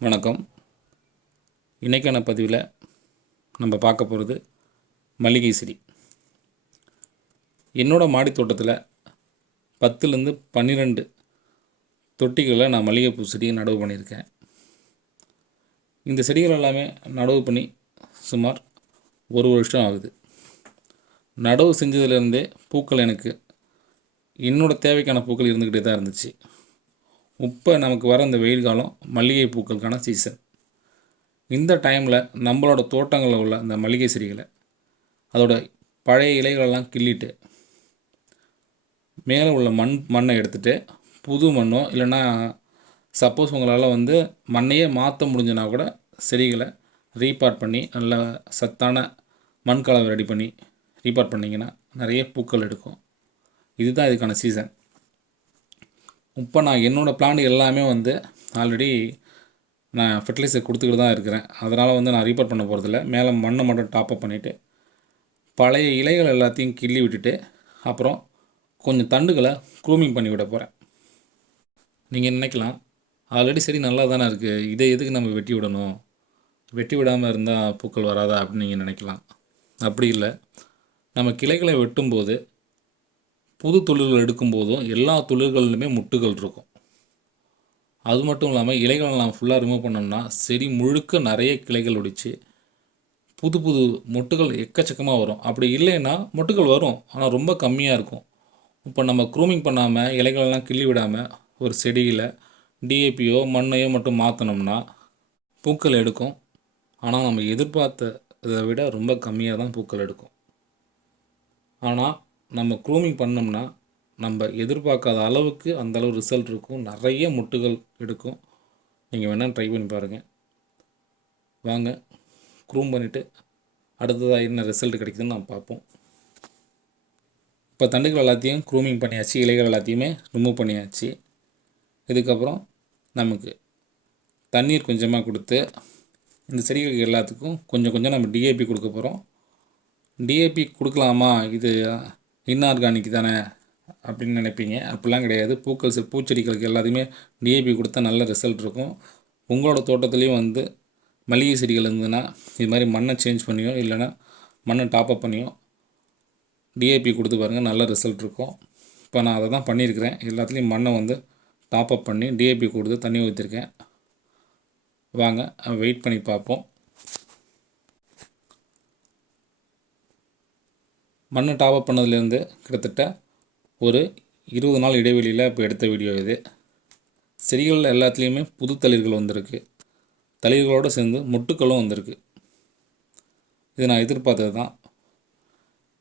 வணக்கம். இன்றைக்கான பதிவில் நம்ம பார்க்க போகிறது மல்லிகை செடி என்னோடய மாடி தோட்டத்தில் பத்துலேருந்து பன்னிரெண்டு தொட்டிகளில் நான் மல்லிகைப்பூ செடியை நடவு பண்ணியிருக்கேன். இந்த செடிகள் எல்லாமே நடவு பண்ணி சுமார் ஒரு வருஷம் ஆகுது. நடவு செஞ்சதுலேருந்தே பூக்கள் எனக்கு என்னோடய தேவைக்கான பூக்கள் இருந்துக்கிட்டே தான் இருந்துச்சு. இப்போ நமக்கு வர இந்த வெயில் காலம் மல்லிகை பூக்களுக்கான சீசன் இந்த டைமில் நம்மளோட தோட்டங்களில் உள்ள இந்த மல்லிகை செடிகளை அதோட பழைய இலைகளெல்லாம் கிள்ளிட்டு மேலே உள்ள மண் மண்ணை எடுத்துகிட்டு புது மண்ணோ இல்லைன்னா சப்போஸ் உங்களால் வந்து மண்ணையே மாற்ற முடிஞ்சனா கூட செடிகளை ரீபார்ட் பண்ணி நல்ல சத்தான மண் கலவை ரெடி பண்ணி ரீபார்ட் பண்ணிங்கன்னா நிறைய பூக்கள் எடுக்கும். இதுதான் இதுக்கான சீசன் இப்போ நான் என்னோடய பிளான் எல்லாமே வந்து ஆல்ரெடி நான் ஃபெர்டிலைசர் கொடுத்துக்கிட்டு தான் இருக்கிறேன். அதனால் வந்து நான் ரீபோர்ட் பண்ண போகிறதில்ல மேலே மண்ணை மட்டும் டாப்அப் பண்ணிவிட்டு பழைய இலைகள் எல்லாத்தையும் கிள்ளி விட்டுட்டு அப்புறம் கொஞ்சம் தண்டுகளை க்ரூமிங் பண்ணி விட போகிறேன் நீங்கள் நினைக்கலாம் ஆல்ரெடி சரி நல்லா தானே இருக்குது இதை எதுக்கு நம்ம வெட்டி விடணும்? வெட்டி விடாமல் இருந்தால் பூக்கள் வராதா அப்படின்னு நீங்கள் நினைக்கலாம். அப்படி இல்லை. நம்ம கிளைகளை வெட்டும்போது புது தொழில்கள் எடுக்கும்போதும் எல்லா தொழில்கள்லையுமே முட்டுகள் இருக்கும். அது மட்டும் இல்லாமல் இலைகளை நாம் ஃபுல்லாக ரிமூவ் பண்ணோம்னா செடி முழுக்க நிறைய கிளைகள் ஒடிச்சு புது புது மொட்டுகள் எக்கச்சக்கமாக வரும். அப்படி இல்லைன்னா மொட்டுகள் வரும் ஆனால் ரொம்ப கம்மியாக இருக்கும். இப்போ நம்ம க்ரூமிங் பண்ணாமல் இலைகளெல்லாம் கிள்ளி விடாமல் ஒரு செடியில் டிஏபியோ மண்ணையோ மட்டும் மாற்றினோம்னா பூக்கள் எடுக்கும். ஆனால் நம்ம எதிர்பார்த்த இதை விட ரொம்ப கம்மியாக தான் பூக்கள் எடுக்கும். ஆனால் நம்ம க்ரூமிங் பண்ணோம்னா நம்ம எதிர்பார்க்காத அளவுக்கு அந்தளவு ரிசல்ட் இருக்கும். நிறைய முட்டுகள் எடுக்கும். நீங்கள் வேணால் ட்ரை பண்ணி பாருங்கள் வாங்க க்ரூம் பண்ணிவிட்டு அடுத்ததாக என்ன ரிசல்ட் கிடைக்குதுன்னு நம்ம பார்ப்போம். இப்போ தண்டுகள் எல்லாத்தையும் க்ரூமிங் பண்ணியாச்சு இலைகள் எல்லாத்தையுமே ரிமூவ் பண்ணியாச்சு. இதுக்கப்புறம் நமக்கு தண்ணீர் கொஞ்சமாக கொடுத்து இந்த செடிகளுக்கு எல்லாத்துக்கும் கொஞ்சம் கொஞ்சம் நம்ம டிஏபி கொடுக்க போகிறோம் டிஏபி கொடுக்கலாமா? இது இன்ஆர்கானிக் தானே அப்படின்னு நினைப்பீங்க. அப்படிலாம் கிடையாது. பூக்கள் பூச்செடிகளுக்கு எல்லாத்தையுமே டிஏபி கொடுத்தா நல்ல ரிசல்ட் இருக்கும். உங்களோட தோட்டத்துலேயும் வந்து மளிகை செடிகள் இருந்ததுன்னா இது மாதிரி மண்ணை சேஞ்ச் பண்ணியோ இல்லைன்னா மண்ணை டாப்அப் பண்ணியோ டிஏபி கொடுத்து பாருங்கள் நல்ல ரிசல்ட் இருக்கும். இப்போ நான் அதை தான் பண்ணியிருக்கிறேன். எல்லாத்துலேயும் மண்ணை வந்து டாப்அப் பண்ணி டிஏபி கொடுத்து தண்ணி ஊற்றிருக்கேன் வாங்க வெயிட் பண்ணி பார்ப்போம். மண்ணை டாப் அப் பண்ணதுலேருந்து கிட்டத்தட்ட ஒரு இருபது நாள் இடைவெளியில் இப்போ எடுத்த வீடியோ இது. செடிகள் எல்லாத்துலேயுமே புது தளிர்கள் வந்திருக்கு. தளிர்களோடு சேர்ந்து மொட்டுக்களும் வந்திருக்கு. இது நான் எதிர்பார்த்தது தான்.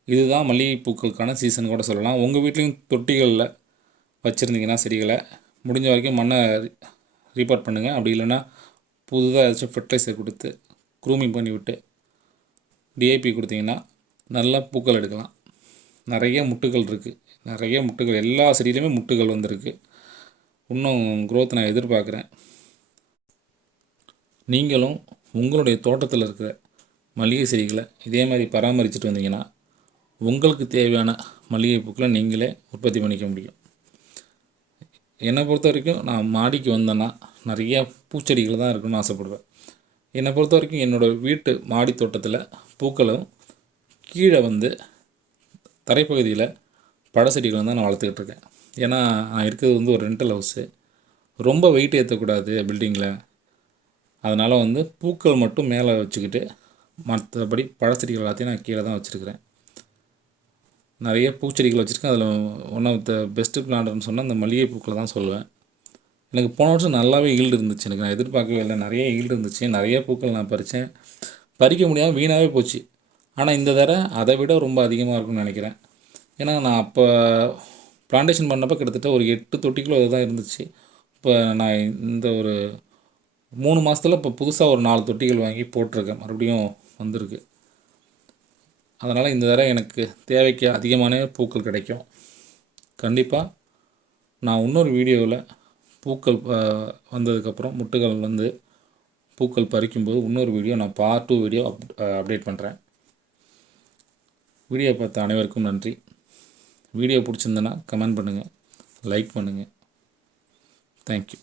இதுதான் மல்லிகைப்பூக்களுக்கான சீசன் கூட சொல்லலாம். உங்கள் வீட்லேயும் தொட்டிகளில் வச்சுருந்தீங்கன்னா செடிகளை முடிஞ்ச வரைக்கும் மண்ணை ரீபார்ட் பண்ணுங்கள் அப்படி இல்லைன்னா புதுதாக ஏதாச்சும் ஃபெர்டிலைசர் கொடுத்து க்ரூமிங் பண்ணி விட்டு கொடுத்தீங்கன்னா நல்லா பூக்கள் எடுக்கலாம். நிறைய முட்டுகள் இருக்குது நிறைய முட்டுகள் எல்லா செடியிலையுமே முட்டுகள் வந்திருக்கு. இன்னும் க்ரோத் நான் எதிர்பார்க்குறேன். நீங்களும் உங்களுடைய தோட்டத்தில் இருக்கிற மளிகை செடிகளை இதே மாதிரி பராமரிச்சுட்டு வந்தீங்கன்னா உங்களுக்கு தேவையான மளிகை பூக்களை நீங்களே உற்பத்தி பண்ணிக்க முடியும். என்னை பொறுத்த வரைக்கும் நான் மாடிக்கு வந்தேன்னா நிறையா பூச்செடிகள் தான் இருக்குன்னு ஆசைப்படுவேன். என்னை பொறுத்த வரைக்கும் என்னோடய வீட்டு மாடி தோட்டத்தில் பூக்களும் கீழே வந்து தரைப்பகுதியில் பழ வந்து நான் வளர்த்துக்கிட்டு இருக்கேன். ஏன்னா நான் இருக்கிறது வந்து ஒரு ரெண்டல் ஹவுஸு ரொம்ப வெயிட் ஏற்றக்கூடாது பில்டிங்கில் அதனால் வந்து பூக்கள் மட்டும் மேலே வச்சுக்கிட்டு மற்றபடி பழச்செடிகள் எல்லாத்தையும் நான் கீழே தான் வச்சுருக்கிறேன். நிறைய பூச்செடிகள் வச்சுருக்கேன். அதில் ஒன் ஆஃப் த பெஸ்ட்டு பிளான்ட்னு சொன்னால் அந்த மல்லிகை பூக்களை தான் சொல்லுவேன். எனக்கு போன வருஷம் நல்லாவே ஈல்டு இருந்துச்சு. எனக்கு நான் எதிர்பார்க்கவே இல்லை. நிறைய ஈல்டு இருந்துச்சு. நிறைய பூக்கள் நான் பறித்தேன். பறிக்க முடியாமல் வீணாகவே போச்சு. ஆனால் இந்த தடவை அதை விட ரொம்ப அதிகமாக இருக்கும்னு நினைக்கிறேன். ஏன்னா நான் அப்போ பிளான்டேஷன் பண்ணப்போ கிட்டத்தட்ட ஒரு எட்டு தொட்டிக்குள்ள தான் இருந்துச்சு. இப்போ நான் இந்த ஒரு மூணு மாதத்தில் இப்போ புதுசாக ஒரு நாலு தொட்டிகள் வாங்கி போட்டிருக்கேன். மறுபடியும் வந்திருக்கு. அதனால் இந்த தடவை எனக்கு தேவைக்கு அதிகமான பூக்கள் கிடைக்கும். கண்டிப்பாக நான் இன்னொரு வீடியோவில் பூக்கள் வந்ததுக்கப்புறம் முட்டுகள் வந்து பூக்கள் பறிக்கும்போது இன்னொரு வீடியோ நான் part two video up update பண்ணுறேன் வீடியோ பார்த்த அனைவருக்கும் நன்றி. வீடியோ பிடிச்சிருந்தனா கமெண்ட் பண்ணுங்கள் லைக் பண்ணுங்கள் தேங்க்யூ